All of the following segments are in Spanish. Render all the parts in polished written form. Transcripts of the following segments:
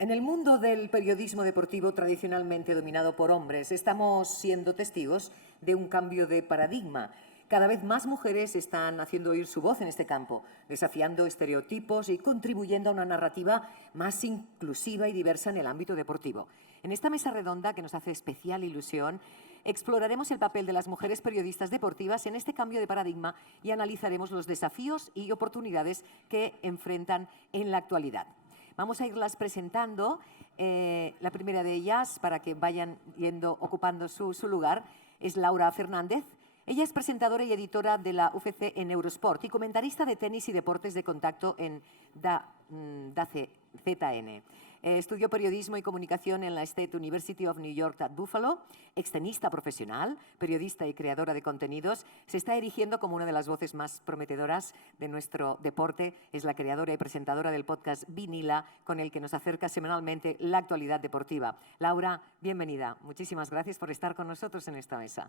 En el mundo del periodismo deportivo tradicionalmente dominado por hombres, estamos siendo testigos de un cambio de paradigma. Cada vez más mujeres están haciendo oír su voz en este campo, desafiando estereotipos y contribuyendo a una narrativa más inclusiva y diversa en el ámbito deportivo. En esta mesa redonda, que nos hace especial ilusión, exploraremos el papel de las mujeres periodistas deportivas en este cambio de paradigma y analizaremos los desafíos y oportunidades que enfrentan en la actualidad. Vamos a irlas presentando. La primera de ellas, para que vayan ocupando su lugar, es Laura Fernández. Ella es presentadora y editora de la UFC en Eurosport y comentarista de tenis y deportes de contacto en ZN. Estudió periodismo y comunicación en la State University of New York at Buffalo, extenista profesional, periodista y creadora de contenidos. Se está erigiendo como una de las voces más prometedoras de nuestro deporte. Es la creadora y presentadora del podcast Vinila, con el que nos acerca semanalmente la actualidad deportiva. Laura, bienvenida. Muchísimas gracias por estar con nosotros en esta mesa.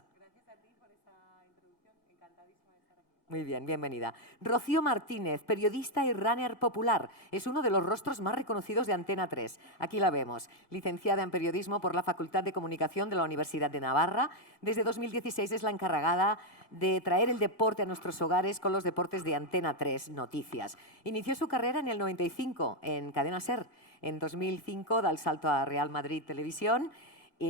Muy bien, bienvenida. Rocío Martínez, periodista y runner popular. Es uno de los rostros más reconocidos de Antena 3. Aquí la vemos. Licenciada en periodismo por la Facultad de Comunicación de la Universidad de Navarra. Desde 2016 es la encargada de traer el deporte a nuestros hogares con los deportes de Antena 3 Noticias. Inició su carrera en el 95 en Cadena SER. En 2005 da el salto a Real Madrid Televisión,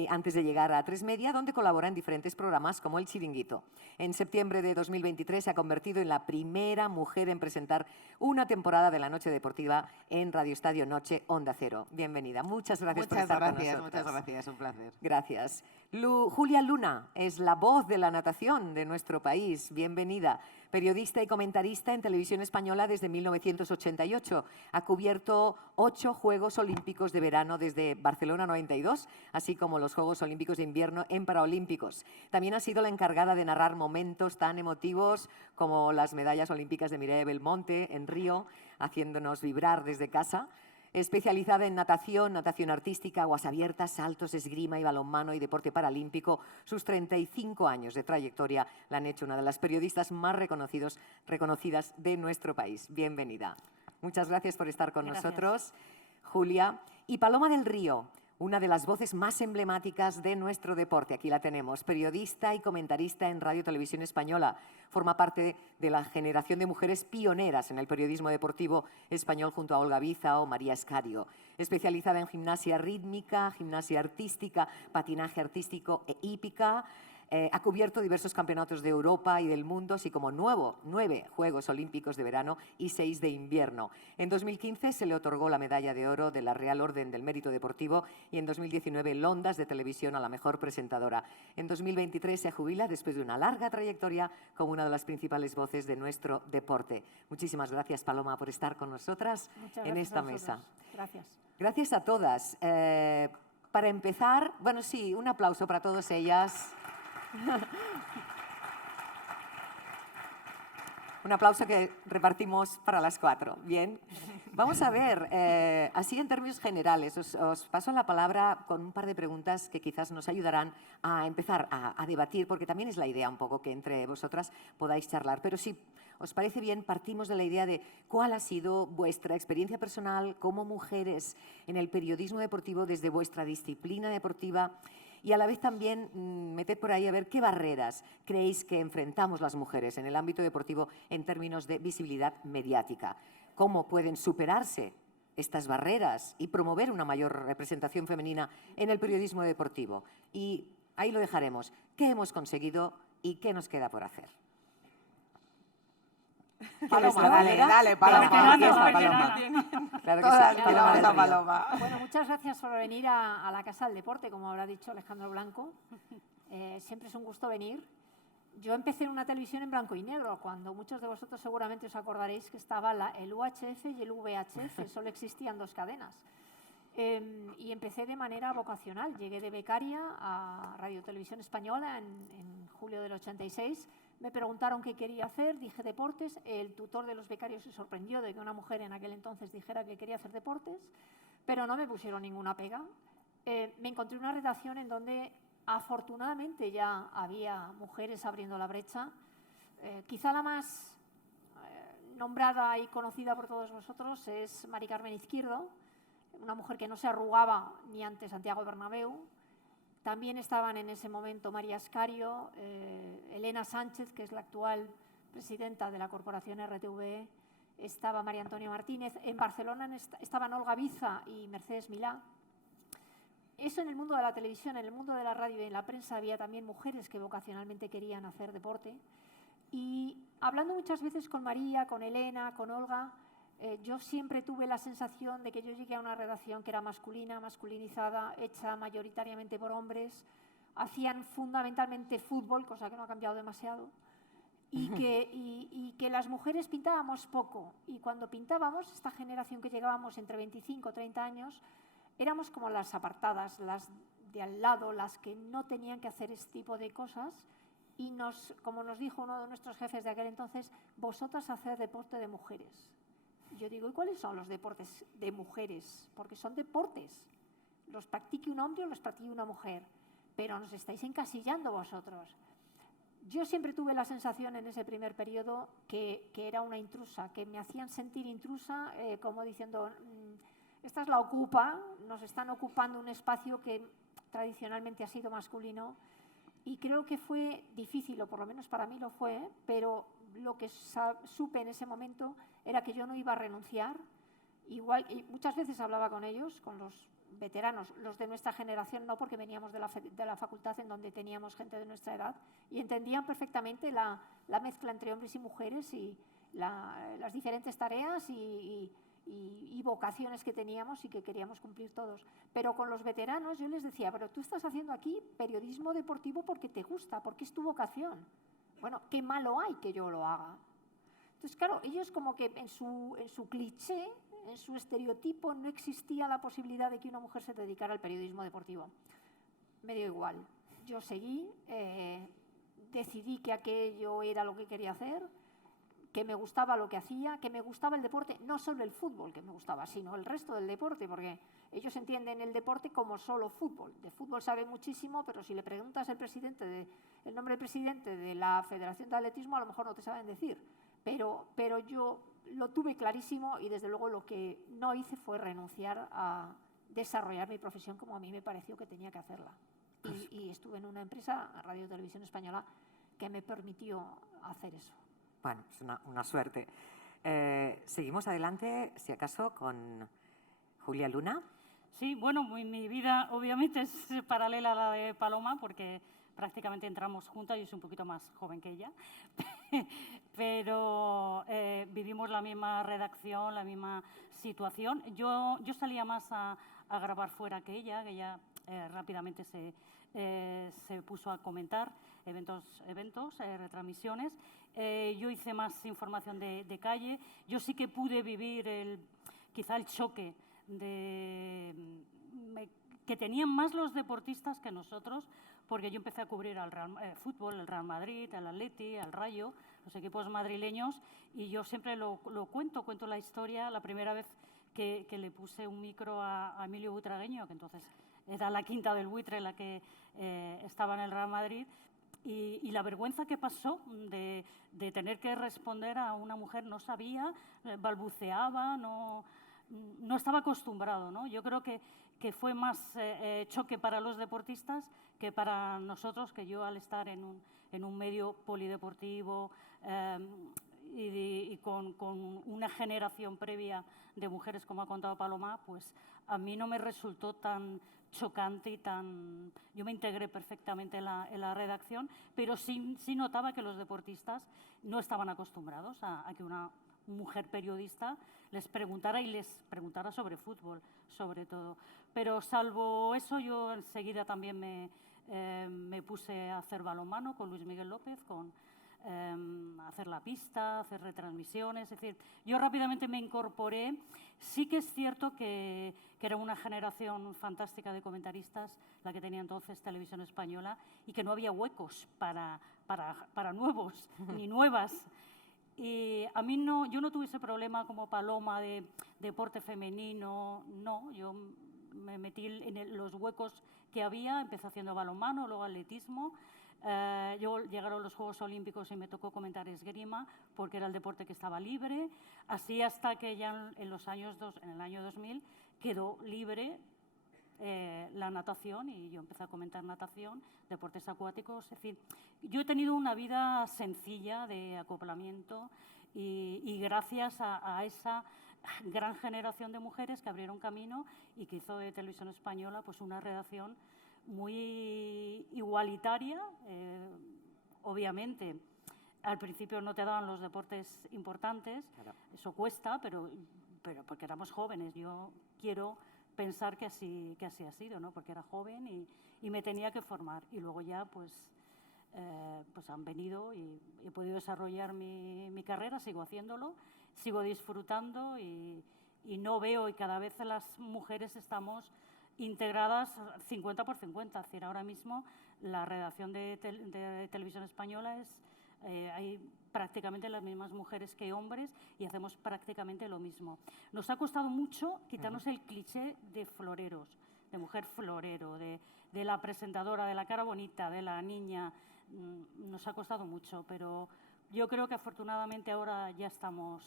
antes de llegar a Tres Media, donde colabora en diferentes programas como El Chiringuito. En septiembre de 2023 se ha convertido en la primera mujer en presentar una temporada de la Noche Deportiva en Radio Estadio Noche Onda Cero. Bienvenida. Muchas gracias por estar con nosotros. Muchas gracias, un placer. Gracias. Julia Luna es la voz de la natación de nuestro país. Bienvenida. Periodista y comentarista en Televisión Española desde 1988. Ha cubierto 8 Juegos Olímpicos de verano desde Barcelona 92, así como los Juegos Olímpicos de invierno en Paraolímpicos. También ha sido la encargada de narrar momentos tan emotivos como las medallas olímpicas de Mireia Belmonte en Río, haciéndonos vibrar desde casa. Especializada en natación, natación artística, aguas abiertas, saltos, esgrima y balonmano y deporte paralímpico, sus 35 años de trayectoria la han hecho una de las periodistas más reconocidas de nuestro país. Bienvenida. Muchas gracias por estar con nosotros, Julia. Y Paloma del Río, una de las voces más emblemáticas de nuestro deporte. Aquí la tenemos, periodista y comentarista en Radio Televisión Española. Forma parte de la generación de mujeres pioneras en el periodismo deportivo español junto a Olga Biza o María Escario. Especializada en gimnasia rítmica, gimnasia artística, patinaje artístico e hípica. Ha cubierto diversos campeonatos de Europa y del mundo, así como 9 Juegos Olímpicos de verano y 6 de invierno. En 2015 se le otorgó la medalla de oro de la Real Orden del Mérito Deportivo y en 2019 el Ondas de Televisión a la mejor presentadora. En 2023 se jubila después de una larga trayectoria como una de las principales voces de nuestro deporte. Muchísimas gracias, Paloma, por estar con nosotras en esta mesa. Gracias. Gracias a todas. Para empezar, bueno, sí, un aplauso para todas ellas. Un aplauso que repartimos para las 4. Bien. Vamos a ver, así en términos generales, os paso la palabra con un par de preguntas que quizás nos ayudarán a empezar a debatir, porque también es la idea un poco que entre vosotras podáis charlar. Pero si os parece bien, partimos de la idea de cuál ha sido vuestra experiencia personal como mujeres en el periodismo deportivo desde vuestra disciplina deportiva. Y a la vez también meted por ahí a ver qué barreras creéis que enfrentamos las mujeres en el ámbito deportivo en términos de visibilidad mediática. ¿Cómo pueden superarse estas barreras y promover una mayor representación femenina en el periodismo deportivo? Y ahí lo dejaremos. ¿Qué hemos conseguido y qué nos queda por hacer? Paloma, dale, Paloma. Claro que sí, Paloma. Bueno, muchas gracias por venir a la Casa del Deporte, como habrá dicho Alejandro Blanco. Siempre es un gusto venir. Yo empecé en una televisión en blanco y negro, cuando muchos de vosotros seguramente os acordaréis que estaba el UHF y el VHF, solo existían 2 cadenas. Y empecé de manera vocacional. Llegué de becaria a Radio Televisión Española en julio del 86. Me preguntaron qué quería hacer, dije deportes. El tutor de los becarios se sorprendió de que una mujer en aquel entonces dijera que quería hacer deportes, pero no me pusieron ninguna pega. Me encontré una redacción en donde afortunadamente ya había mujeres abriendo la brecha. Quizá la más nombrada y conocida por todos vosotros es Mari Carmen Izquierdo, una mujer que no se arrugaba ni ante Santiago Bernabéu. También estaban en ese momento María Escario, Elena Sánchez, que es la actual presidenta de la corporación RTVE, estaba María Antonia Martínez. En Barcelona estaban Olga Biza y Mercedes Milá. Eso en el mundo de la televisión, en el mundo de la radio y en la prensa había también mujeres que vocacionalmente querían hacer deporte. Y hablando muchas veces con María, con Elena, con Olga, yo siempre tuve la sensación de que yo llegué a una redacción que era masculina, masculinizada, hecha mayoritariamente por hombres, hacían fundamentalmente fútbol, cosa que no ha cambiado demasiado, y que las mujeres pintábamos poco. Y cuando pintábamos, esta generación que llegábamos entre 25 o 30 años, éramos como las apartadas, las de al lado, las que no tenían que hacer este tipo de cosas. Y como nos dijo uno de nuestros jefes de aquel entonces, vosotras haced deporte de mujeres. Yo digo, ¿y cuáles son los deportes de mujeres? Porque son deportes. Los practique un hombre o los practique una mujer. Pero nos estáis encasillando vosotros. Yo siempre tuve la sensación en ese primer periodo que era una intrusa, que me hacían sentir intrusa, como diciendo, esta es la ocupa, nos están ocupando un espacio que tradicionalmente ha sido masculino. Y creo que fue difícil, o por lo menos para mí lo fue, pero lo que supe en ese momento era que yo no iba a renunciar. Igual, y muchas veces hablaba con ellos, con los veteranos, los de nuestra generación no, porque veníamos de la facultad en donde teníamos gente de nuestra edad y entendían perfectamente la mezcla entre hombres y mujeres y las diferentes tareas y vocaciones que teníamos y que queríamos cumplir todos. Pero con los veteranos yo les decía, pero tú estás haciendo aquí periodismo deportivo porque te gusta, porque es tu vocación. Bueno, qué malo hay que yo lo haga. Entonces, claro, ellos como que en su cliché, en su estereotipo, no existía la posibilidad de que una mujer se dedicara al periodismo deportivo. Me dio igual. Yo seguí, decidí que aquello era lo que quería hacer, que me gustaba lo que hacía, que me gustaba el deporte, no solo el fútbol que me gustaba, sino el resto del deporte, porque ellos entienden el deporte como solo fútbol. De fútbol saben muchísimo, pero si le preguntas el nombre del presidente de la Federación de Atletismo, a lo mejor no te saben decir. Pero yo lo tuve clarísimo y desde luego lo que no hice fue renunciar a desarrollar mi profesión como a mí me pareció que tenía que hacerla. Y estuve en una empresa, Radio Televisión Española, que me permitió hacer eso. Bueno, es una suerte. Seguimos adelante, si acaso, con Julia Luna. Sí, bueno, mi vida obviamente es paralela a la de Paloma porque prácticamente entramos juntas, yo soy un poquito más joven que ella, pero vivimos la misma redacción, la misma situación. Yo salía más a grabar fuera que ella rápidamente se puso a comentar eventos, retransmisiones. Yo hice más información de calle. Yo sí que pude vivir quizá el choque que tenían más los deportistas que nosotros, porque yo empecé a cubrir al fútbol, el Real Madrid, el Atleti, el Rayo, los equipos madrileños, y yo siempre lo cuento la historia, la primera vez que le puse un micro a Emilio Butragueño, que entonces era la quinta del buitre la que estaba en el Real Madrid, y la vergüenza que pasó de tener que responder a una mujer, no sabía, balbuceaba, no estaba acostumbrado, ¿no? Yo creo que fue más choque para los deportistas que para nosotros, que yo al estar en un medio polideportivo y con una generación previa de mujeres, como ha contado Paloma, pues a mí no me resultó tan chocante y yo me integré perfectamente en la redacción, pero sí notaba que los deportistas no estaban acostumbrados a que una mujer periodista les preguntara sobre fútbol, sobre todo. Pero salvo eso, yo enseguida también me puse a hacer balonmano con Luis Miguel López, con hacer la pista, hacer retransmisiones. Es decir, yo rápidamente me incorporé. Sí que es cierto que era una generación fantástica de comentaristas, la que tenía entonces Televisión Española, y que no había huecos para nuevos ni nuevas. Y a mí yo no tuve ese problema como Paloma de deporte femenino, no, yo me metí en los huecos que había, empecé haciendo balonmano, luego atletismo, Llegaron los Juegos Olímpicos y me tocó comentar esgrima porque era el deporte que estaba libre, así hasta que ya en el año 2000 quedó libre la natación y yo empecé a comentar natación, deportes acuáticos, es decir, yo he tenido una vida sencilla de acoplamiento y gracias a esa gran generación de mujeres que abrieron camino y que hizo de Televisión Española pues una redacción muy igualitaria, obviamente. Al principio no te daban los deportes importantes, claro. Eso cuesta, pero porque éramos jóvenes. Yo quiero pensar que así ha sido, ¿no? Porque era joven y me tenía que formar. Y luego ya pues han venido y he podido desarrollar mi carrera, sigo haciéndolo, sigo disfrutando y no veo, y cada vez las mujeres estamos integradas 50 por 50. Es decir, ahora mismo la redacción de Televisión Española hay prácticamente las mismas mujeres que hombres y hacemos prácticamente lo mismo. Nos ha costado mucho quitarnos el cliché de floreros, de mujer florero, de la presentadora, de la cara bonita, de la niña. Nos ha costado mucho, pero yo creo que afortunadamente ahora ya estamos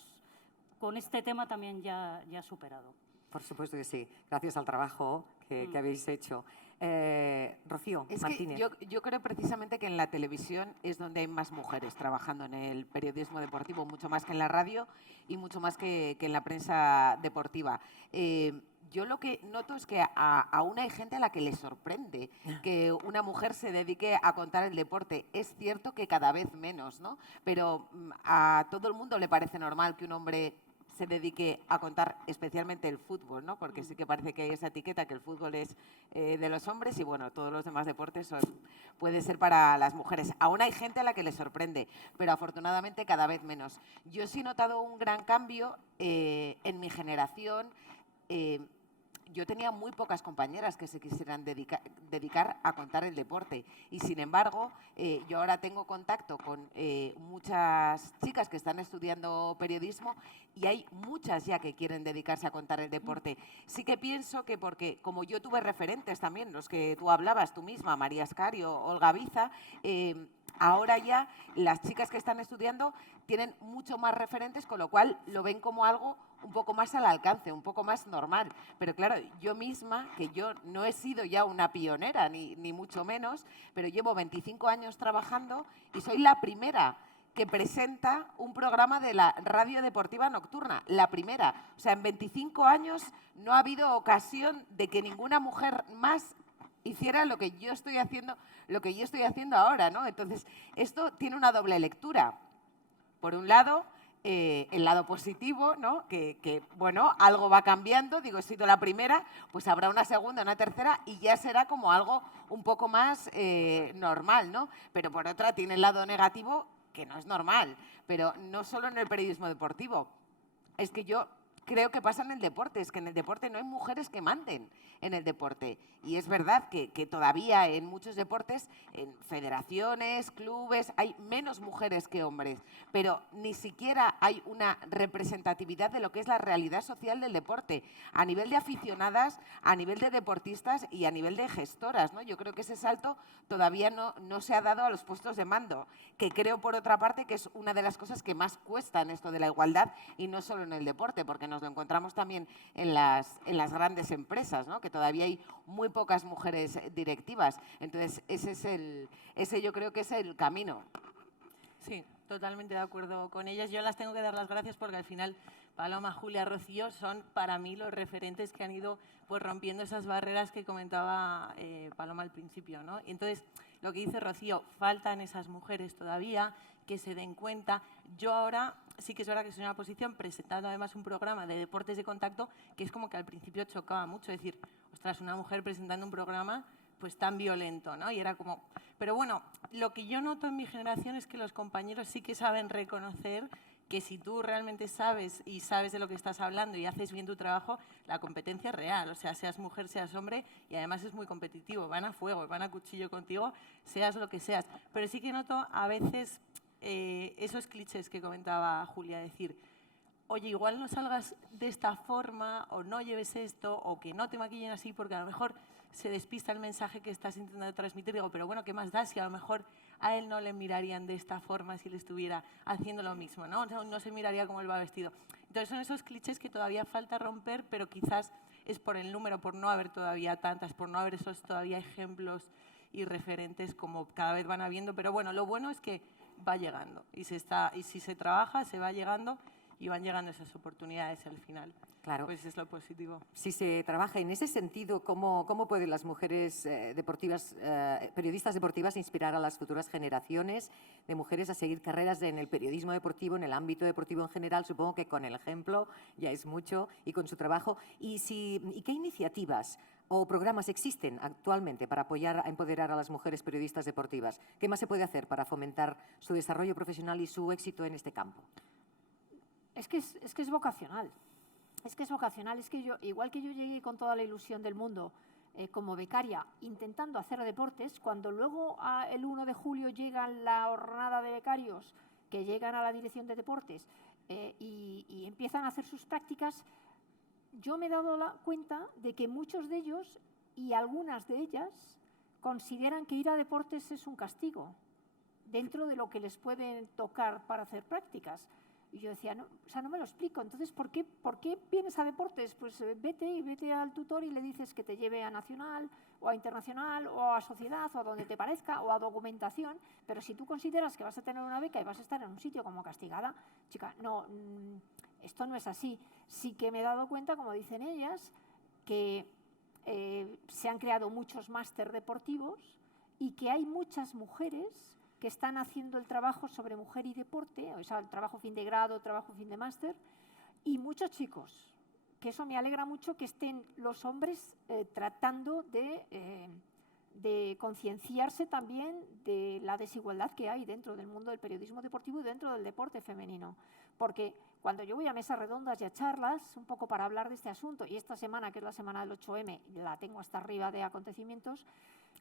con este tema también ya superado. Por supuesto que sí, gracias al trabajo que habéis hecho. Rocío Martínez. Yo creo precisamente que en la televisión es donde hay más mujeres trabajando en el periodismo deportivo, mucho más que en la radio y mucho más que en la prensa deportiva. Yo lo que noto es que aún hay gente a la que le sorprende que una mujer se dedique a contar el deporte. Es cierto que cada vez menos, ¿no? Pero a todo el mundo le parece normal que un hombre se dedique a contar especialmente el fútbol, ¿no? Porque sí que parece que hay esa etiqueta que el fútbol es de los hombres y bueno, todos los demás deportes puede ser para las mujeres. Aún hay gente a la que le sorprende, pero afortunadamente cada vez menos. Yo sí he notado un gran cambio en mi generación. Yo tenía muy pocas compañeras que se quisieran dedicar a contar el deporte y, sin embargo, yo ahora tengo contacto con muchas chicas que están estudiando periodismo y hay muchas ya que quieren dedicarse a contar el deporte. Sí que pienso que porque, como yo tuve referentes también, los que tú hablabas, tú misma, María Escario, Olga Biza, ahora ya las chicas que están estudiando tienen mucho más referentes, con lo cual lo ven como algo un poco más al alcance, un poco más normal. Pero claro, yo misma, que yo no he sido ya una pionera, ni mucho menos, pero llevo 25 años trabajando y soy la primera que presenta un programa de la radio deportiva nocturna. La primera. O sea, en 25 años no ha habido ocasión de que ninguna mujer más hiciera lo que yo estoy haciendo ahora, ¿no? Entonces, esto tiene una doble lectura. Por un lado, el lado positivo, ¿no? Que, bueno, algo va cambiando. Digo, he sido la primera, pues habrá una segunda, una tercera y ya será como algo un poco más normal, ¿no? Pero por otra tiene el lado negativo, que no es normal, pero no solo en el periodismo deportivo. Es que yo creo que pasa en el deporte, es que en el deporte no hay mujeres que manden en el deporte. Y es verdad que todavía en muchos deportes, en federaciones, clubes, hay menos mujeres que hombres, pero ni siquiera hay una representatividad de lo que es la realidad social del deporte, a nivel de aficionadas, a nivel de deportistas y a nivel de gestoras, ¿no? Yo creo que ese salto todavía no se ha dado a los puestos de mando, que creo, por otra parte, que es una de las cosas que más cuesta en esto de la igualdad y no solo en el deporte, porque nos lo encontramos también en las grandes empresas, ¿no? Que todavía hay muy pocas mujeres directivas. Entonces, ese yo creo que es el camino. Sí, totalmente de acuerdo con ellas. Yo las tengo que dar las gracias porque al final Paloma, Julia, Rocío son para mí los referentes que han ido pues rompiendo esas barreras que comentaba Paloma al principio, ¿no? Y entonces, lo que dice Rocío, faltan esas mujeres todavía que se den cuenta. Yo ahora sí que es verdad que estoy en una posición presentando además un programa de deportes de contacto que es como que al principio chocaba mucho, decir, ostras, una mujer presentando un programa pues tan violento, ¿no? Y era como... Pero bueno, lo que yo noto en mi generación es que los compañeros sí que saben reconocer que si tú realmente sabes y sabes de lo que estás hablando y haces bien tu trabajo, la competencia es real. O sea, seas mujer, seas hombre, y además es muy competitivo. Van a fuego, van a cuchillo contigo, seas lo que seas. Pero sí que noto a veces esos clichés que comentaba Julia, decir, oye, igual no salgas de esta forma, o no lleves esto, o que no te maquillen así, porque a lo mejor se despista el mensaje que estás intentando transmitir. Digo, pero bueno, ¿qué más da si a lo mejor a él no le mirarían de esta forma si le estuviera haciendo lo mismo, ¿no? O sea, no se miraría cómo él va vestido. Entonces son esos clichés que todavía falta romper, pero quizás es por el número, por no haber todavía tantas, por no haber esos todavía ejemplos y referentes como cada vez van habiendo. Pero bueno, lo bueno es que va llegando y si se trabaja, se va llegando y van llegando esas oportunidades al final. Claro. Pues es lo positivo. Si se trabaja en ese sentido, ¿cómo pueden las mujeres deportivas, periodistas deportivas, inspirar a las futuras generaciones de mujeres a seguir carreras en el periodismo deportivo, en el ámbito deportivo en general? Supongo que con el ejemplo ya es mucho y con su trabajo. ¿Y qué iniciativas o programas existen actualmente para apoyar a empoderar a las mujeres periodistas deportivas? ¿Qué más se puede hacer para fomentar su desarrollo profesional y su éxito en este campo? Es que es vocacional. Es que es vocacional. Es que yo, igual que yo llegué con toda la ilusión del mundo como becaria intentando hacer deportes, cuando luego el 1 de julio llega la jornada de becarios que llegan a la dirección de deportes y empiezan a hacer sus prácticas, yo me he dado cuenta de que muchos de ellos y algunas de ellas consideran que ir a deportes es un castigo dentro de lo que les puede tocar para hacer prácticas. Y yo decía, no, o sea, no me lo explico. Entonces, ¿por qué vienes a deportes? Pues vete al tutor y le dices que te lleve a nacional o a internacional o a sociedad o a donde te parezca o a documentación. Pero si tú consideras que vas a tener una beca y vas a estar en un sitio como castigada, chica, no, esto no es así. Sí que me he dado cuenta, como dicen ellas, que se han creado muchos máster deportivos y que hay muchas mujeres que están haciendo el trabajo sobre mujer y deporte, o sea, el trabajo fin de grado, trabajo fin de máster, y muchos chicos, que eso me alegra mucho que estén los hombres tratando de concienciarse también de la desigualdad que hay dentro del mundo del periodismo deportivo y dentro del deporte femenino. Porque cuando yo voy a mesas redondas y a charlas, un poco para hablar de este asunto, y esta semana, que es la semana del 8M, la tengo hasta arriba de acontecimientos,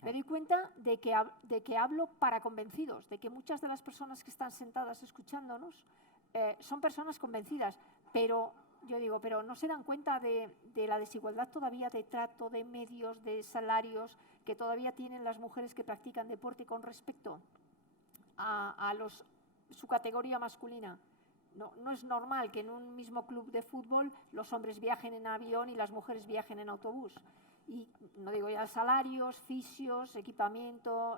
me doy cuenta de que hablo para convencidos, de que muchas de las personas que están sentadas escuchándonos son personas convencidas, pero yo digo, pero no se dan cuenta de la desigualdad todavía de trato, de medios, de salarios que todavía tienen las mujeres que practican deporte con respecto a su categoría masculina. No es normal que en un mismo club de fútbol los hombres viajen en avión y las mujeres viajen en autobús. Y no digo ya salarios, fisios, equipamiento,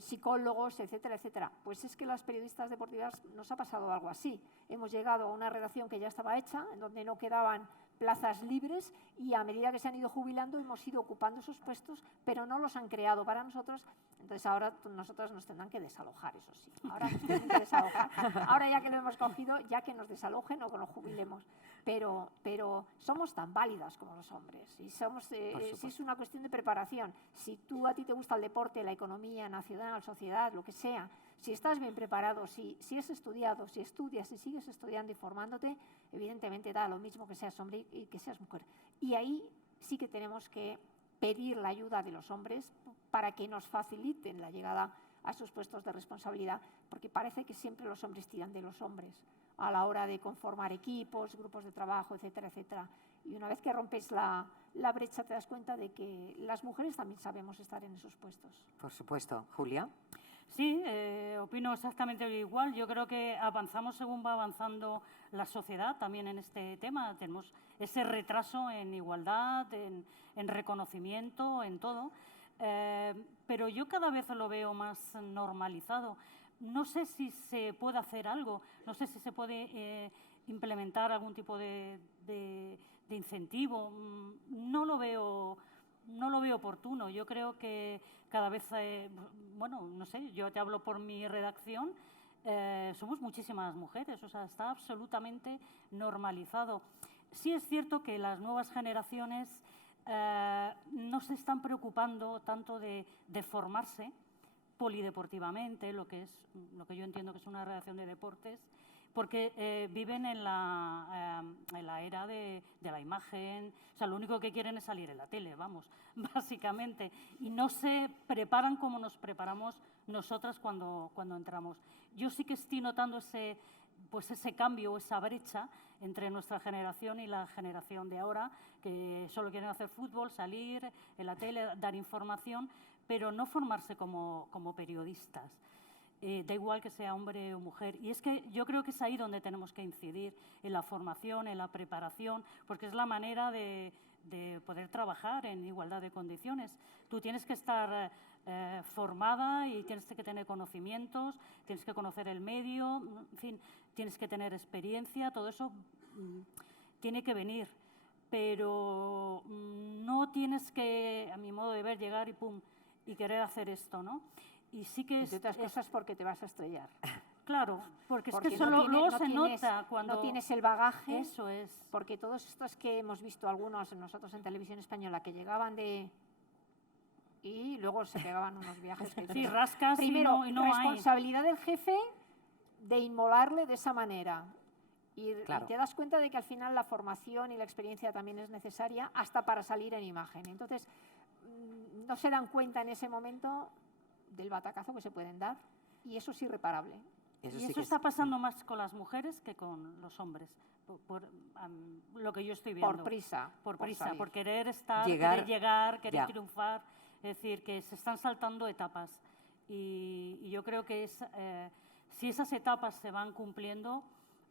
psicólogos, etcétera, etcétera. Pues es que las periodistas deportivas nos ha pasado algo así. Hemos llegado a una redacción que ya estaba hecha, en donde no quedaban plazas libres y a medida que se han ido jubilando hemos ido ocupando esos puestos, pero no los han creado para nosotros. Entonces ahora nosotros nos tendrán que desalojar, eso sí. Ahora nos tienen que desalojar. Ahora ya que lo hemos cogido, ya que nos desalojen o que nos jubilemos. Pero somos tan válidas como los hombres. Y si es una cuestión de preparación. Si a ti te gusta el deporte, la economía nacional, sociedad, lo que sea, si estás bien preparado, si has estudiado, si estudias, si sigues estudiando y formándote, evidentemente da lo mismo que seas hombre y que seas mujer. Y ahí sí que tenemos que pedir la ayuda de los hombres para que nos faciliten la llegada a esos puestos de responsabilidad, porque parece que siempre los hombres tiran de los hombres a la hora de conformar equipos, grupos de trabajo, etcétera, etcétera. Y una vez que rompes la brecha te das cuenta de que las mujeres también sabemos estar en esos puestos. Por supuesto. Julia. Sí, opino exactamente igual. Yo creo que avanzamos según va avanzando la sociedad también en este tema. Tenemos ese retraso en igualdad, en reconocimiento, en todo. Pero yo cada vez lo veo más normalizado. No sé si se puede hacer algo, no sé si se puede implementar algún tipo de incentivo. No lo veo oportuno. Yo creo que cada vez, bueno, no sé, yo te hablo por mi redacción, somos muchísimas mujeres, o sea, está absolutamente normalizado. Sí es cierto que las nuevas generaciones no se están preocupando tanto de formarse polideportivamente, lo que yo entiendo que es una redacción de deportes, porque viven en la era de la imagen. O sea, lo único que quieren es salir en la tele, vamos, básicamente. Y no se preparan como nos preparamos nosotras cuando entramos. Yo sí que estoy notando ese cambio, esa brecha entre nuestra generación y la generación de ahora, que solo quieren hacer fútbol, salir en la tele, dar información, pero no formarse como periodistas. Da igual que sea hombre o mujer. Y es que yo creo que es ahí donde tenemos que incidir, en la formación, en la preparación, porque es la manera de poder trabajar en igualdad de condiciones. Tú tienes que estar formada y tienes que tener conocimientos, tienes que conocer el medio, en fin, tienes que tener experiencia, todo eso tiene que venir. Pero no tienes que, a mi modo de ver, llegar y pum, y querer hacer esto, ¿no? Y sí que Entre otras cosas porque te vas a estrellar. Claro, porque es Porque que eso no luego tienes- se nota cuando... No tienes el bagaje. Eso es. Porque todos estos que hemos visto, algunos nosotros en Televisión Española, que llegaban de... y luego se pegaban unos viajes que... Sí, rascas Primero, y no hay. responsabilidad del jefe de inmolarle de esa manera. Y Claro. te das cuenta de que al final la formación y la experiencia también es necesaria hasta para salir en imagen. Entonces, no se dan cuenta en ese momento del batacazo que se pueden dar y eso es irreparable. Y eso está pasando más con las mujeres que con los hombres, por lo que yo estoy viendo. Por prisa. Por salir. por querer estar, Llegar, querer llegar, querer ya. triunfar. Es decir, que se están saltando etapas. Y yo creo que si esas etapas se van cumpliendo,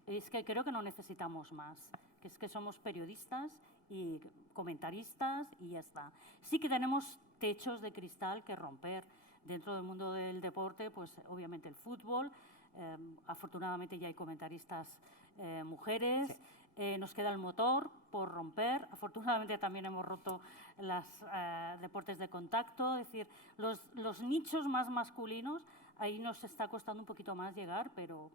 es que creo que no necesitamos más. Que es que somos periodistas y comentaristas y ya está. Sí que tenemos techos de cristal que romper. Dentro del mundo del deporte, pues obviamente el fútbol. Afortunadamente ya hay comentaristas mujeres. Sí. Nos queda el motor por romper. Afortunadamente también hemos roto los deportes de contacto. Es decir, los nichos más masculinos, ahí nos está costando un poquito más llegar, pero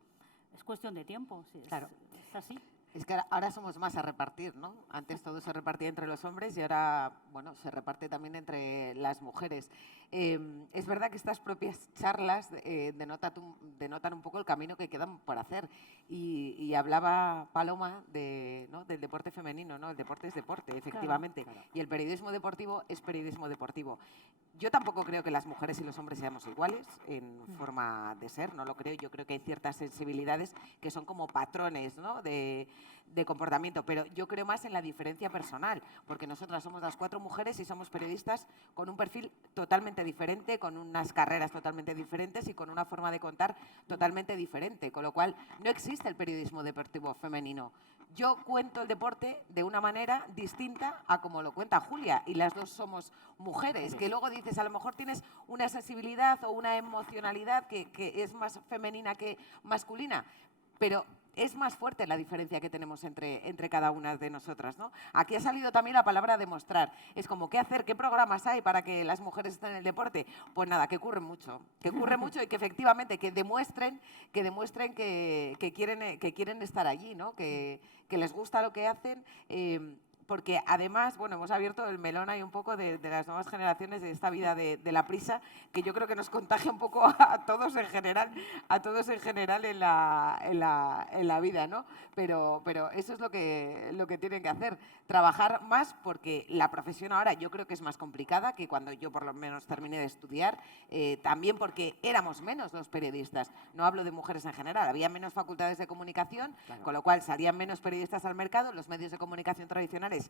es cuestión de tiempo. Sí, Claro. Es así. Es que ahora somos más a repartir, ¿no? Antes todo se repartía entre los hombres y ahora, bueno, se reparte también entre las mujeres. Es verdad que estas propias charlas denotan un poco el camino que quedan por hacer. Y hablaba Paloma del deporte femenino, ¿no? El deporte es deporte, efectivamente. Claro. Y el periodismo deportivo es periodismo deportivo. Yo tampoco creo que las mujeres y los hombres seamos iguales en forma de ser, no lo creo. Yo creo que hay ciertas sensibilidades que son como patrones, ¿no? de comportamiento, pero yo creo más en la diferencia personal, porque nosotras somos las 4 mujeres y somos periodistas con un perfil totalmente diferente, con unas carreras totalmente diferentes y con una forma de contar totalmente diferente, con lo cual no existe el periodismo deportivo femenino. Yo cuento el deporte de una manera distinta a como lo cuenta Julia y las dos somos mujeres, que luego dices, a lo mejor tienes una sensibilidad o una emocionalidad que es más femenina que masculina, pero es más fuerte la diferencia que tenemos entre cada una de nosotras, ¿no? Aquí ha salido también la palabra demostrar. Es como, ¿qué hacer? ¿Qué programas hay para que las mujeres estén en el deporte? Pues nada, que ocurre mucho y que efectivamente que demuestren que quieren estar allí, ¿no? Que les gusta lo que hacen. Porque además, bueno, hemos abierto el melón ahí un poco de las nuevas generaciones, de esta vida de la prisa, que yo creo que nos contagia un poco a todos en general en la vida, ¿no? Pero eso es lo que tienen que hacer, trabajar más, porque la profesión ahora yo creo que es más complicada que cuando yo por lo menos terminé de estudiar, también porque éramos menos los periodistas, no hablo de mujeres en general, había menos facultades de comunicación, Claro. con lo cual salían menos periodistas al mercado, los medios de comunicación tradicionales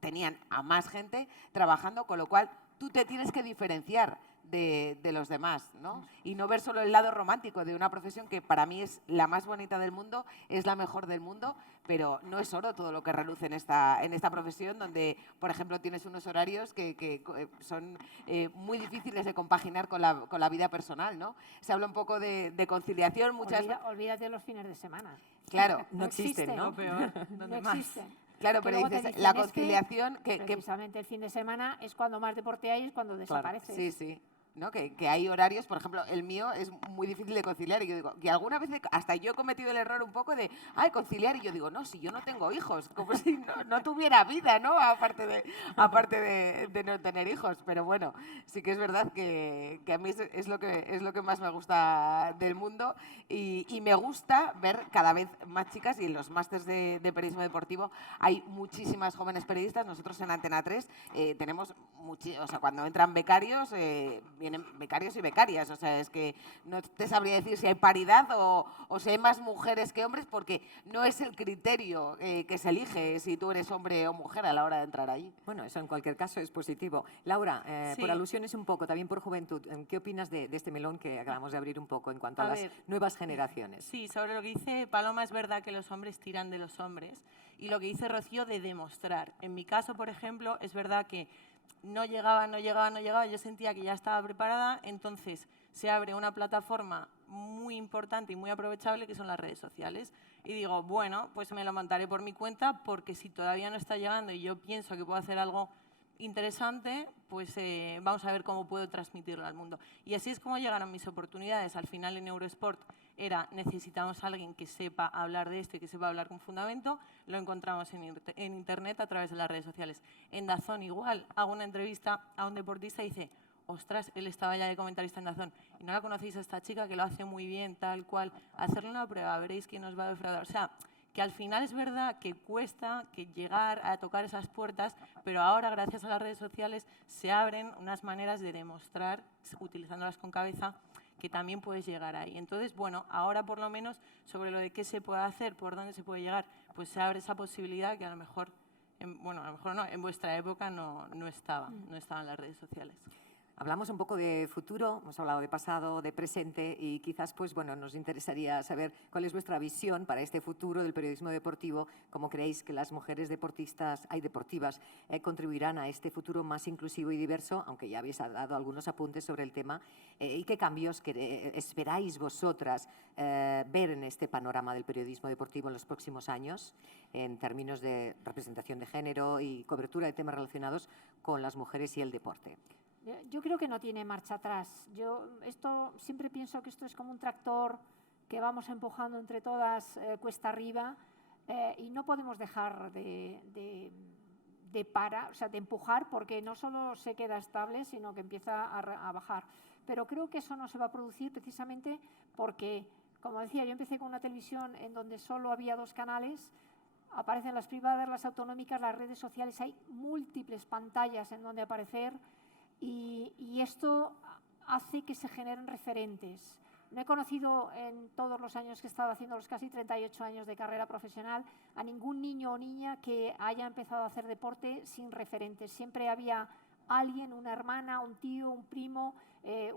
tenían a más gente trabajando, con lo cual tú te tienes que diferenciar de los demás, ¿no? Y no ver solo el lado romántico de una profesión que para mí es la más bonita del mundo, es la mejor del mundo, pero no es oro todo lo que reluce en esta profesión, donde, por ejemplo, tienes unos horarios que son muy difíciles de compaginar con la vida personal, ¿no? Se habla un poco de conciliación, Olvídate de los fines de semana. Claro, No existen, ¿no? Peor, No ¿dónde más? existen. claro, Que pero luego te dices, dicen, la es que conciliación que Precisamente el fin de semana es cuando más deporte hay, es cuando desaparece. sí, sí. ¿No? Que hay horarios, por ejemplo, el mío es muy difícil de conciliar y yo digo, que alguna vez hasta yo he cometido el error un poco de, conciliar, y yo digo, no, si yo no tengo hijos, como si no tuviera vida, ¿no? Aparte de no tener hijos, pero bueno, sí que es verdad que a mí es lo que más me gusta del mundo y me gusta ver cada vez más chicas, y en los másters de periodismo deportivo hay muchísimas jóvenes periodistas. Nosotros en Antena 3 tenemos, o sea, cuando entran becarios, vienen becarios y becarias, o sea, es que no te sabría decir si hay paridad o si hay más mujeres que hombres, porque no es el criterio que se elige si tú eres hombre o mujer a la hora de entrar ahí. Bueno, eso en cualquier caso es positivo. Laura, Sí. por alusiones un poco, también por juventud, ¿qué opinas de este melón que acabamos de abrir un poco en cuanto a A las ver. nuevas generaciones? Sí, sobre lo que dice Paloma, es verdad que los hombres tiran de los hombres y lo que dice Rocío de demostrar. En mi caso, por ejemplo, es verdad que no llegaba, yo sentía que ya estaba preparada, entonces se abre una plataforma muy importante y muy aprovechable que son las redes sociales. Y digo, bueno, pues me lo montaré por mi cuenta, porque si todavía no está llegando y yo pienso que puedo hacer algo interesante, pues vamos a ver cómo puedo transmitirlo al mundo. Y así es como llegaron mis oportunidades. Al final en Eurosport necesitamos a alguien que sepa hablar de esto y que sepa hablar con fundamento. Lo encontramos en internet a través de las redes sociales. En DAZN igual, hago una entrevista a un deportista y dice, ostras, él estaba ya de comentarista en DAZN y no la conocéis a esta chica que lo hace muy bien, tal cual, hacerle una prueba, veréis quién os va a defraudar. O sea, que al final es verdad que cuesta que llegar a tocar esas puertas, pero ahora, gracias a las redes sociales, se abren unas maneras de demostrar, utilizándolas con cabeza, que también puedes llegar ahí. Entonces, bueno, ahora por lo menos sobre lo de qué se puede hacer, por dónde se puede llegar, pues se abre esa posibilidad que a lo mejor, bueno, a lo mejor no, en vuestra época no estaban las redes sociales. Hablamos un poco de futuro, hemos hablado de pasado, de presente y quizás pues, bueno, nos interesaría saber cuál es vuestra visión para este futuro del periodismo deportivo, cómo creéis que las mujeres deportistas y deportivas contribuirán a este futuro más inclusivo y diverso, aunque ya habéis dado algunos apuntes sobre el tema, y qué cambios esperáis vosotras ver en este panorama del periodismo deportivo en los próximos años en términos de representación de género y cobertura de temas relacionados con las mujeres y el deporte. Yo creo que no tiene marcha atrás. Yo siempre pienso que esto es como un tractor que vamos empujando entre todas cuesta arriba y no podemos dejar de empujar, porque no solo se queda estable, sino que empieza a bajar. Pero creo que eso no se va a producir precisamente porque, como decía, yo empecé con una televisión en donde solo había 2 canales. Aparecen las privadas, las autonómicas, las redes sociales, hay múltiples pantallas en donde aparecer. Y esto hace que se generen referentes. No he conocido en todos los años que he estado haciendo, los casi 38 años de carrera profesional, a ningún niño o niña que haya empezado a hacer deporte sin referentes. Siempre había alguien, una hermana, un tío, un primo,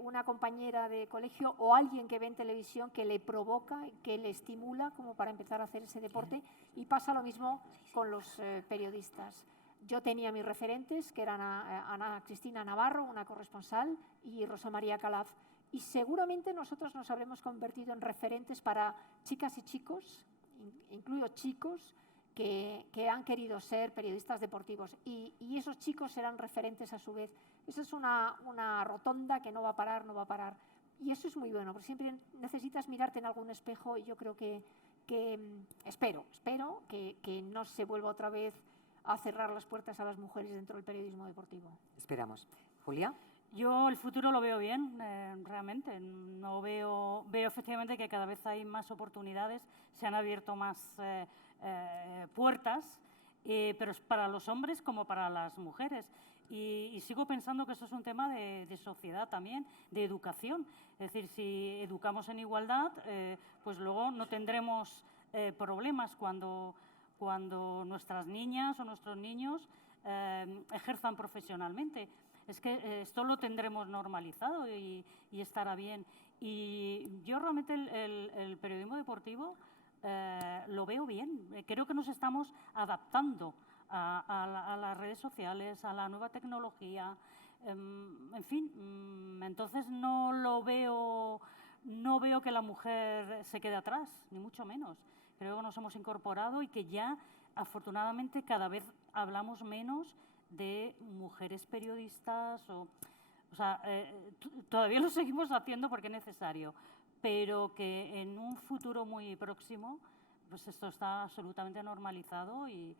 una compañera de colegio o alguien que ve en televisión que le provoca, que le estimula como para empezar a hacer ese deporte. Y pasa lo mismo con los periodistas. Yo tenía mis referentes, que eran Ana Cristina Navarro, una corresponsal, y Rosa María Calaf. Y seguramente nosotros nos habremos convertido en referentes para chicas y chicos, incluidos chicos, que han querido ser periodistas deportivos. Y esos chicos serán referentes a su vez. Esa es una rotonda que no va a parar, no va a parar. Y eso es muy bueno, porque siempre necesitas mirarte en algún espejo y yo creo que espero que no se vuelva otra vez a cerrar las puertas a las mujeres dentro del periodismo deportivo. Esperamos. Julia. Yo el futuro lo veo bien, realmente. No veo efectivamente que cada vez hay más oportunidades, se han abierto más puertas, pero es para los hombres como para las mujeres. Y sigo pensando que eso es un tema de sociedad también, de educación. Es decir, si educamos en igualdad, pues luego no tendremos problemas cuando nuestras niñas o nuestros niños ejerzan profesionalmente. Es que esto lo tendremos normalizado y estará bien. Y yo realmente el periodismo deportivo lo veo bien. Creo que nos estamos adaptando a las redes sociales, a la nueva tecnología. En fin, entonces no veo que la mujer se quede atrás, ni mucho menos. Creo que nos hemos incorporado y que ya, afortunadamente, cada vez hablamos menos de mujeres periodistas. O sea, todavía lo seguimos haciendo porque es necesario, pero que en un futuro muy próximo, pues esto está absolutamente normalizado y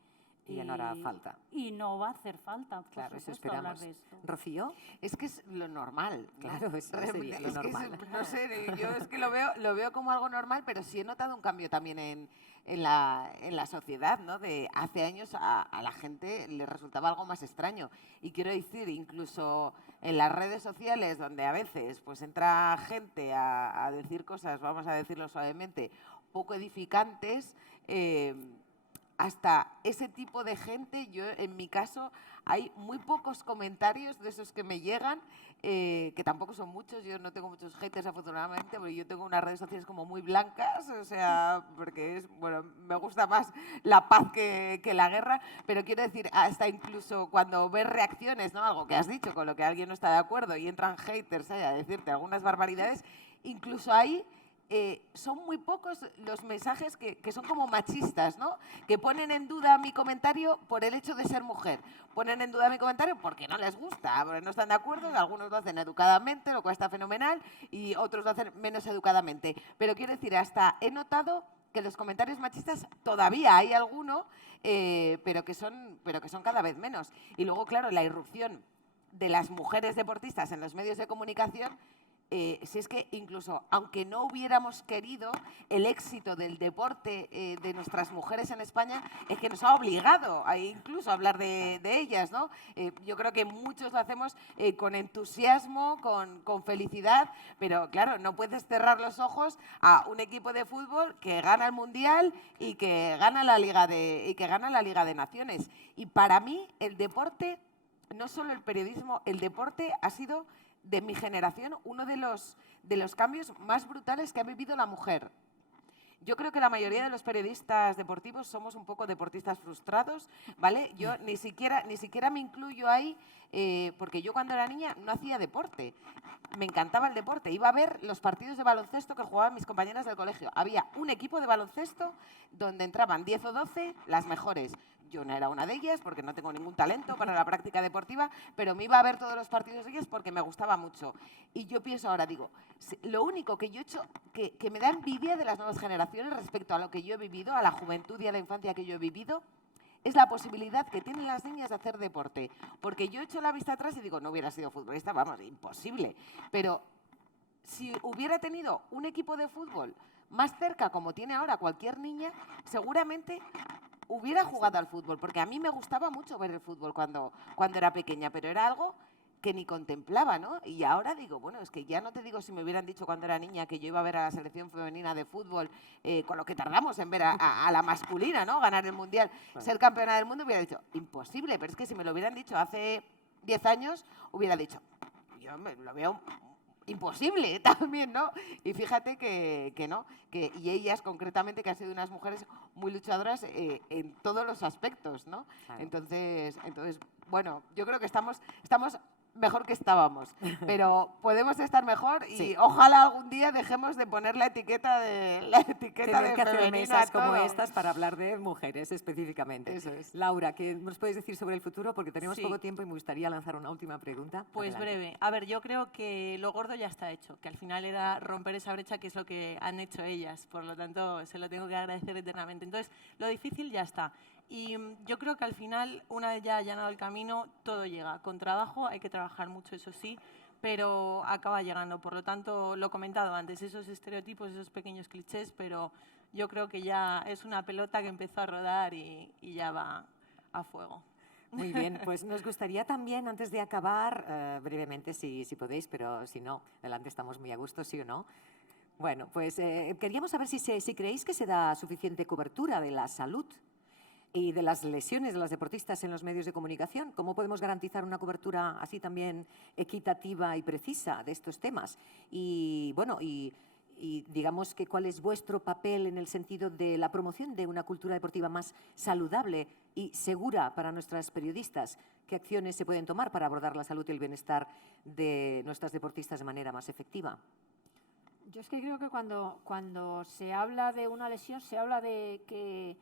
ya no hará falta. Y no va a hacer falta, por claro, eso supuesto, hablar esperamos. de esto. ¿Rocío? Es que es lo normal. Claro, eso sería lo normal. No sé, yo es que lo veo como algo normal, pero sí he notado un cambio también en la sociedad, ¿no? De hace años a la gente le resultaba algo más extraño. Y quiero decir, incluso en las redes sociales, donde a veces pues entra gente a decir cosas, vamos a decirlo suavemente, poco edificantes, hasta ese tipo de gente, yo en mi caso, hay muy pocos comentarios de esos que me llegan, que tampoco son muchos, yo no tengo muchos haters afortunadamente, porque yo tengo unas redes sociales como muy blancas, o sea, porque bueno, me gusta más la paz que la guerra, pero quiero decir, hasta incluso cuando ves reacciones, ¿no? Algo que has dicho con lo que alguien no está de acuerdo y entran haters a decirte algunas barbaridades, incluso ahí son muy pocos los mensajes que son como machistas, ¿no? Que ponen en duda mi comentario por el hecho de ser mujer. Ponen en duda mi comentario porque no les gusta, porque no están de acuerdo. Algunos lo hacen educadamente, lo cual está fenomenal, y otros lo hacen menos educadamente. Pero quiero decir, hasta he notado que los comentarios machistas todavía hay alguno, pero que son cada vez menos. Y luego, claro, la irrupción de las mujeres deportistas en los medios de comunicación, si es que incluso, aunque no hubiéramos querido, el éxito del deporte de nuestras mujeres en España es que nos ha obligado a incluso hablar de ellas, ¿no? Yo creo que muchos lo hacemos con entusiasmo, con felicidad, pero claro, no puedes cerrar los ojos a un equipo de fútbol que gana el Mundial y que gana la Liga de Naciones. Y para mí, el deporte, no solo el periodismo, el deporte ha sido, de mi generación, uno de los cambios más brutales que ha vivido la mujer. Yo creo que la mayoría de los periodistas deportivos somos un poco deportistas frustrados, ¿vale? Yo ni siquiera me incluyo ahí, porque yo cuando era niña no hacía deporte. Me encantaba el deporte. Iba a ver los partidos de baloncesto que jugaban mis compañeras del colegio. Había un equipo de baloncesto donde entraban 10 o 12 las mejores. Yo no era una de ellas porque no tengo ningún talento para la práctica deportiva, pero me iba a ver todos los partidos de ellas porque me gustaba mucho. Y yo pienso ahora, digo, lo único que yo he hecho, que me da envidia de las nuevas generaciones respecto a lo que yo he vivido, a la juventud y a la infancia que yo he vivido, es la posibilidad que tienen las niñas de hacer deporte. Porque yo he hecho la vista atrás y digo, no hubiera sido futbolista, vamos, imposible. Pero si hubiera tenido un equipo de fútbol más cerca, como tiene ahora cualquier niña, seguramente hubiera jugado al fútbol, porque a mí me gustaba mucho ver el fútbol cuando era pequeña, pero era algo que ni contemplaba, ¿no? Y ahora digo, bueno, es que ya no te digo si me hubieran dicho cuando era niña que yo iba a ver a la selección femenina de fútbol, con lo que tardamos en ver a la masculina, ¿no? Ganar el Mundial, ser campeona del mundo, hubiera dicho, imposible, pero es que si me lo hubieran dicho hace 10 años, hubiera dicho, yo lo veo imposible también, ¿no? Y fíjate que no, y ellas concretamente, que han sido unas mujeres muy luchadoras en todos los aspectos, ¿no? Claro. Entonces, bueno, yo creo que estamos mejor que estábamos, pero podemos estar mejor y sí, ojalá algún día dejemos de poner la etiqueta de que hacer mesas como todo. estas para hablar de mujeres específicamente. Eso es. Laura, ¿qué nos puedes decir sobre el futuro? Porque tenemos Sí, poco tiempo y me gustaría lanzar una última pregunta. pues Adelante. breve. A ver, yo creo que lo gordo ya está hecho, que al final era romper esa brecha, que es lo que han hecho ellas. Por lo tanto, se lo tengo que agradecer eternamente. Entonces, lo difícil ya está. Y yo creo que al final, una vez ya allanado el camino, todo llega. Con trabajo, hay que trabajar mucho, eso sí, pero acaba llegando. Por lo tanto, lo he comentado antes, esos estereotipos, esos pequeños clichés, pero yo creo que ya es una pelota que empezó a rodar y ya va a fuego. Muy bien, pues nos gustaría también, antes de acabar, brevemente, si podéis, pero si no, adelante, estamos muy a gusto, ¿sí o no? Bueno, pues queríamos saber si creéis que se da suficiente cobertura de la salud y de las lesiones de las deportistas en los medios de comunicación. ¿Cómo podemos garantizar una cobertura así también equitativa y precisa de estos temas? Y bueno, y digamos que cuál es vuestro papel en el sentido de la promoción de una cultura deportiva más saludable y segura para nuestras periodistas. ¿Qué acciones se pueden tomar para abordar la salud y el bienestar de nuestras deportistas de manera más efectiva? Yo es que creo que cuando se habla de una lesión, se habla de que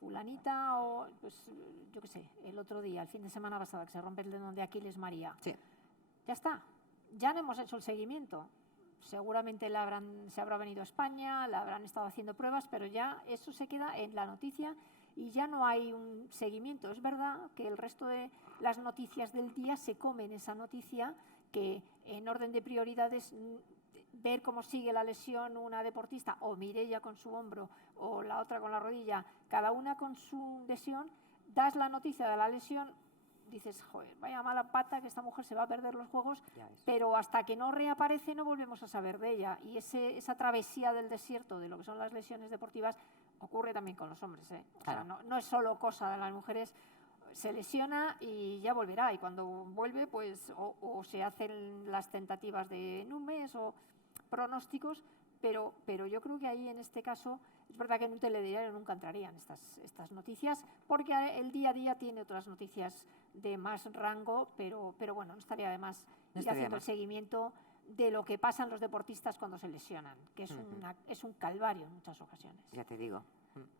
fulanita o, pues, yo qué sé, el otro día, el fin de semana pasado, que se rompe el dedo de Aquiles María. Sí. Ya está. Ya no hemos hecho el seguimiento. Seguramente se habrá venido a España, la habrán estado haciendo pruebas, pero ya eso se queda en la noticia y ya no hay un seguimiento. Es verdad que el resto de las noticias del día se comen esa noticia, que en orden de prioridades ver cómo sigue la lesión una deportista, o Mireia con su hombro, o la otra con la rodilla, cada una con su lesión, das la noticia de la lesión, dices, joder, vaya mala pata que esta mujer se va a perder los juegos, pero hasta que no reaparece no volvemos a saber de ella. Y esa travesía del desierto de lo que son las lesiones deportivas ocurre también con los hombres, ¿eh? O sea, no es solo cosa de las mujeres. Se lesiona y ya volverá, y cuando vuelve pues o se hacen las tentativas de en un mes o pronósticos, pero yo creo que ahí en este caso es verdad que en un telediario nunca entrarían estas noticias, porque el día a día tiene otras noticias de más rango, pero bueno, no estaría de más ir haciendo el seguimiento de lo que pasa en los deportistas cuando se lesionan, que es un calvario en muchas ocasiones. Ya te digo.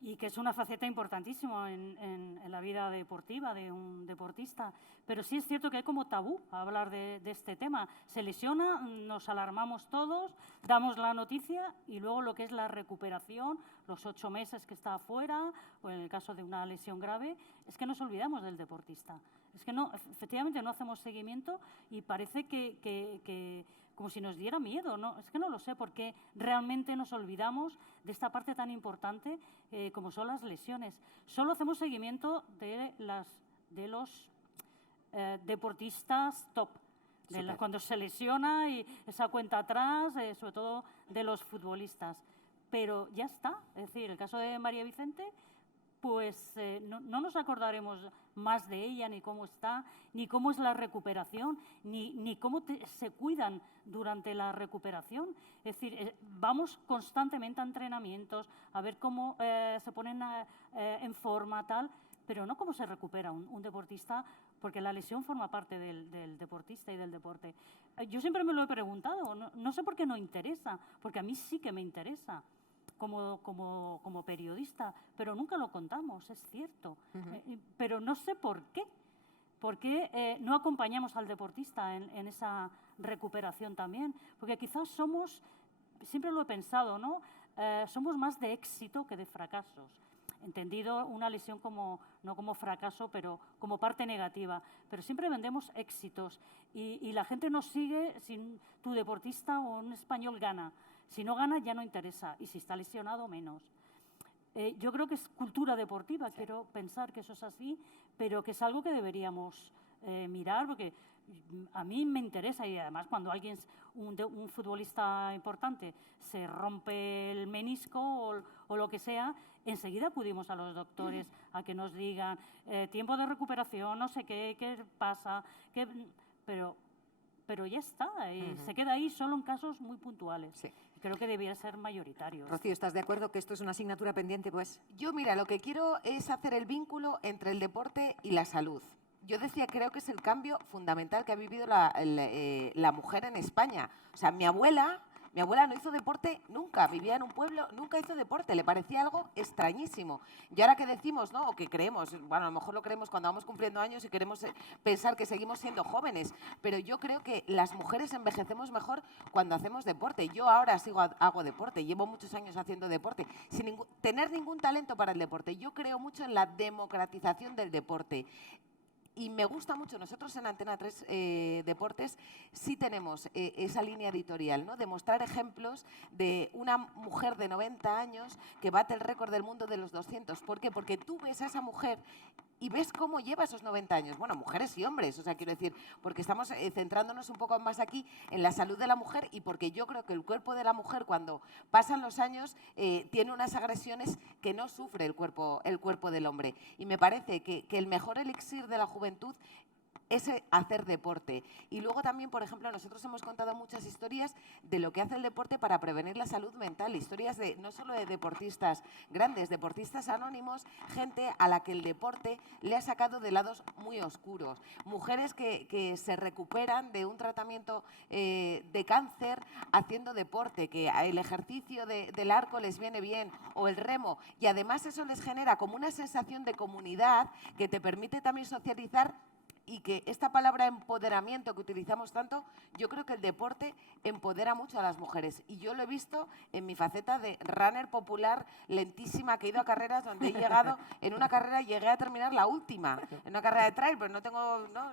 Y que es una faceta importantísima en la vida deportiva de un deportista. Pero sí es cierto que hay como tabú hablar de este tema. Se lesiona, nos alarmamos todos, damos la noticia y luego lo que es la recuperación, los 8 meses que está afuera, o en el caso de una lesión grave, es que nos olvidamos del deportista. Es que no, efectivamente no hacemos seguimiento y parece que como si nos diera miedo, ¿no? Es que no lo sé, porque realmente nos olvidamos de esta parte tan importante como son las lesiones. Solo hacemos seguimiento de los deportistas top, cuando se lesiona y esa cuenta atrás, sobre todo de los futbolistas. Pero ya está, es decir, el caso de María Vicente, pues no nos acordaremos más de ella, ni cómo está, ni cómo es la recuperación, ni cómo se cuidan durante la recuperación. Es decir, vamos constantemente a entrenamientos, a ver cómo se ponen en forma, tal, pero no cómo se recupera un deportista, porque la lesión forma parte del deportista y del deporte. Yo siempre me lo he preguntado, no sé por qué no interesa, porque a mí sí que me interesa. Como periodista, pero nunca lo contamos, es cierto. Pero no sé por qué. ¿Por qué no acompañamos al deportista en esa recuperación también? Porque quizás somos, siempre lo he pensado, ¿no? Somos más de éxito que de fracasos. Entendido una lesión no como fracaso, pero como parte negativa. Pero siempre vendemos éxitos y la gente nos sigue si tu deportista o un español gana. Si no gana, ya no interesa. Y si está lesionado, menos. Yo creo que es cultura deportiva. Sí. Quiero pensar que eso es así, pero que es algo que deberíamos mirar, porque a mí me interesa. Y además, cuando alguien, un futbolista importante, se rompe el menisco o lo que sea, enseguida acudimos a los doctores a que nos digan tiempo de recuperación, no sé qué pasa, pero ya está, se queda ahí solo en casos muy puntuales. Sí. Creo que debiera ser mayoritario. Rocío, ¿estás de acuerdo que esto es una asignatura pendiente, pues? Yo, mira, lo que quiero es hacer el vínculo entre el deporte y la salud. Yo decía, creo que es el cambio fundamental que ha vivido la mujer en España. O sea, mi abuela no hizo deporte nunca, vivía en un pueblo, nunca hizo deporte, le parecía algo extrañísimo. Y ahora que decimos, ¿no? O que creemos, bueno, a lo mejor lo creemos cuando vamos cumpliendo años y queremos pensar que seguimos siendo jóvenes, pero yo creo que las mujeres envejecemos mejor cuando hacemos deporte. Yo ahora hago deporte, llevo muchos años haciendo deporte, sin tener ningún talento para el deporte. Yo creo mucho en la democratización del deporte. Y me gusta mucho, nosotros en Antena 3 Deportes sí tenemos esa línea editorial, ¿no? De mostrar ejemplos de una mujer de 90 años que bate el récord del mundo de los 200. ¿Por qué? Porque tú ves a esa mujer y ves cómo lleva esos 90 años. Bueno, mujeres y hombres, o sea, quiero decir, porque estamos centrándonos un poco más aquí en la salud de la mujer y porque yo creo que el cuerpo de la mujer, cuando pasan los años, tiene unas agresiones que no sufre el cuerpo del hombre. Y me parece que el mejor elixir de la juventud es hacer deporte. Y luego también, por ejemplo, nosotros hemos contado muchas historias de lo que hace el deporte para prevenir la salud mental. Historias no solo de deportistas grandes, deportistas anónimos, gente a la que el deporte le ha sacado de lados muy oscuros. Mujeres que se recuperan de un tratamiento de cáncer haciendo deporte, que el ejercicio del arco les viene bien, o el remo. Y además eso les genera como una sensación de comunidad que te permite también socializar y que esta palabra empoderamiento que utilizamos tanto, yo creo que el deporte empodera mucho a las mujeres. Y yo lo he visto en mi faceta de runner popular, lentísima, que he ido a carreras donde he llegado, en una carrera llegué a terminar la última, en una carrera de trail, pero no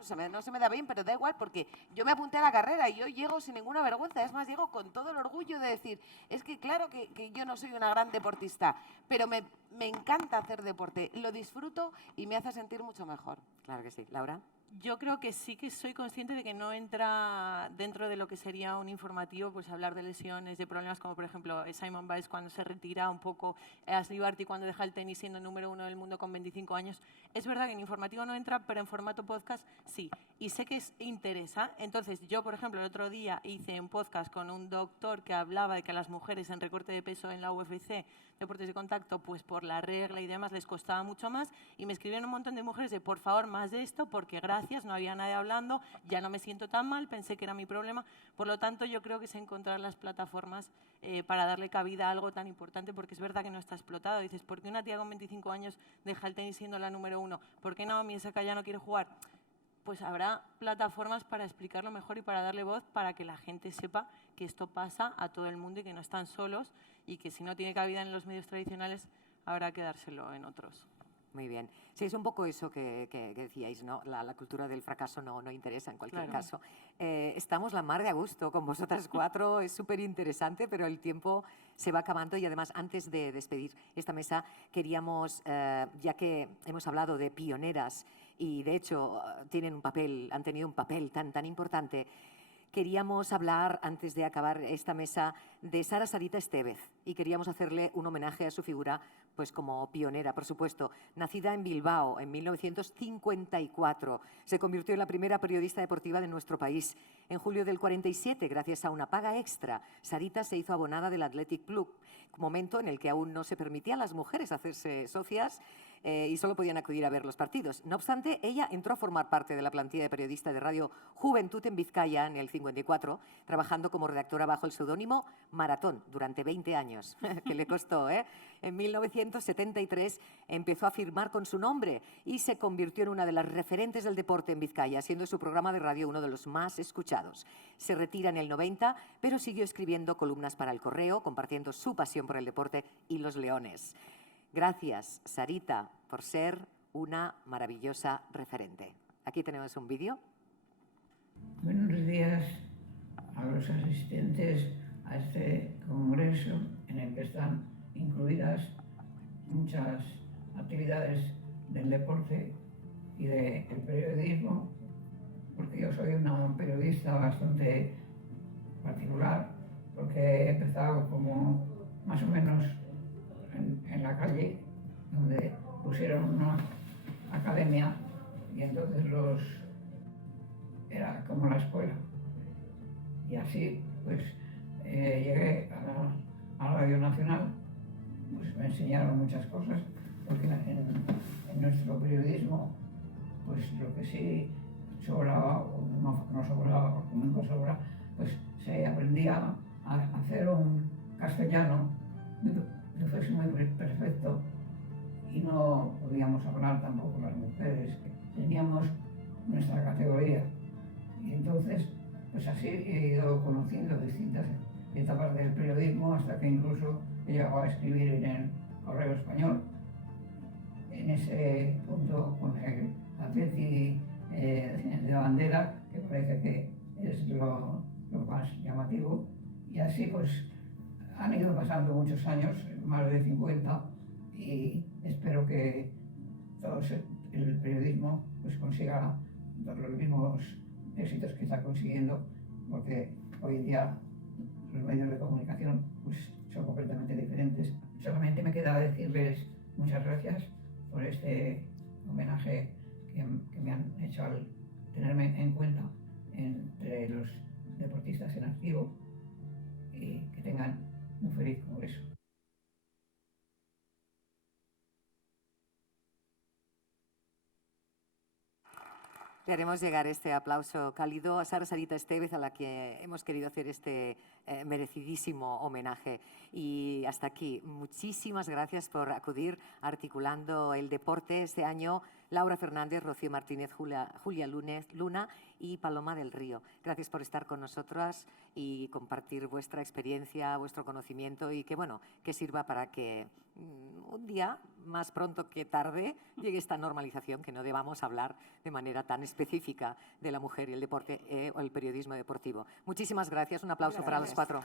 se me da bien, pero da igual, porque yo me apunté a la carrera y yo llego sin ninguna vergüenza. Es más, llego con todo el orgullo de decir, es que claro que yo no soy una gran deportista, pero me encanta hacer deporte, lo disfruto y me hace sentir mucho mejor. Claro que sí. Laura. Yo creo que sí que soy consciente de que no entra dentro de lo que sería un informativo, pues hablar de lesiones, de problemas como por ejemplo Simon Biles cuando se retira un poco, Ashley Barty cuando deja el tenis siendo número 1 del mundo con 25 años. Es verdad que en informativo no entra, pero en formato podcast sí. Y sé que interesa. Entonces yo, por ejemplo, el otro día hice un podcast con un doctor que hablaba de que a las mujeres en recorte de peso en la UFC, deportes de contacto, pues por la regla y demás les costaba mucho más, y me escribieron un montón de mujeres de por favor más de esto, porque gracias, no había nadie hablando, ya no me siento tan mal, pensé que era mi problema. Por lo tanto, yo creo que es encontrar las plataformas para darle cabida a algo tan importante, porque es verdad que no está explotado. Dices, ¿por qué una tía con 25 años deja el tenis siendo la número 1? ¿Por qué Naomi Osaka ya no quiere jugar? Pues habrá plataformas para explicarlo mejor y para darle voz, para que la gente sepa que esto pasa a todo el mundo y que no están solos, y que si no tiene cabida en los medios tradicionales habrá que dárselo en otros. Muy bien. Sí, es un poco eso que decíais, ¿no? La cultura del fracaso no interesa en cualquier caso. Estamos la mar de a gusto con vosotras cuatro, es súper interesante, pero el tiempo se va acabando y además antes de despedir esta mesa queríamos, ya que hemos hablado de pioneras y de hecho han tenido un papel tan importante, queríamos hablar, antes de acabar esta mesa, de Sara Sarita Estevez y queríamos hacerle un homenaje a su figura, pues como pionera, por supuesto. Nacida en Bilbao en 1954, se convirtió en la primera periodista deportiva de nuestro país. En julio del 47, gracias a una paga extra, Sarita se hizo abonada del Athletic Club, momento en el que aún no se permitía a las mujeres hacerse socias y solo podían acudir a ver los partidos. No obstante, ella entró a formar parte de la plantilla de periodista de Radio Juventud en Vizcaya en el 54, trabajando como redactora bajo el seudónimo Maratón durante 20 años, que le costó, ¿eh? En 1973 empezó a firmar con su nombre y se convirtió en una de las referentes del deporte en Vizcaya, siendo su programa de radio uno de los más escuchados. Se retira en el 90, pero siguió escribiendo columnas para El Correo, compartiendo su pasión por el deporte y los leones. Gracias, Sarita, por ser una maravillosa referente. Aquí tenemos un vídeo. Buenos días a los asistentes a este congreso en el que están incluidas muchas actividades del deporte y del periodismo, porque yo soy una periodista bastante particular, porque he empezado como más o menos en la calle, donde pusieron una academia y entonces era como la escuela. Y así pues llegué a Radio Nacional, pues me enseñaron muchas cosas, porque en nuestro periodismo pues lo que sí sobraba o no sobraba, porque nunca sobra, pues se aprendía a hacer un castellano que fuese muy perfecto, y no podíamos hablar tampoco las mujeres, teníamos nuestra categoría. Y entonces, pues así he ido conociendo distintas etapas del periodismo, hasta que incluso he llegado a escribir en el Correo Español. En ese punto, con el Atleti de bandera, que parece que es lo más llamativo, y así pues han ido pasando muchos años, más de 50, y espero que todo el periodismo pues consiga los mismos éxitos que está consiguiendo, porque hoy en día los medios de comunicación pues son completamente diferentes. Solamente me queda decirles muchas gracias por este homenaje que me han hecho al tenerme en cuenta entre los deportistas en activo, y que tengan un feliz congreso. Le haremos llegar este aplauso cálido a Sarita Estevez, a la que hemos querido hacer este merecidísimo homenaje. Y hasta aquí, muchísimas gracias por acudir articulando el deporte este año. Laura Fernández, Rocío Martínez, Julia Luna y Paloma del Río. Gracias por estar con nosotras y compartir vuestra experiencia, vuestro conocimiento y que sirva para que un día, más pronto que tarde, llegue esta normalización, que no debamos hablar de manera tan específica de la mujer y el deporte o el periodismo deportivo. Muchísimas gracias. Un aplauso para los 4.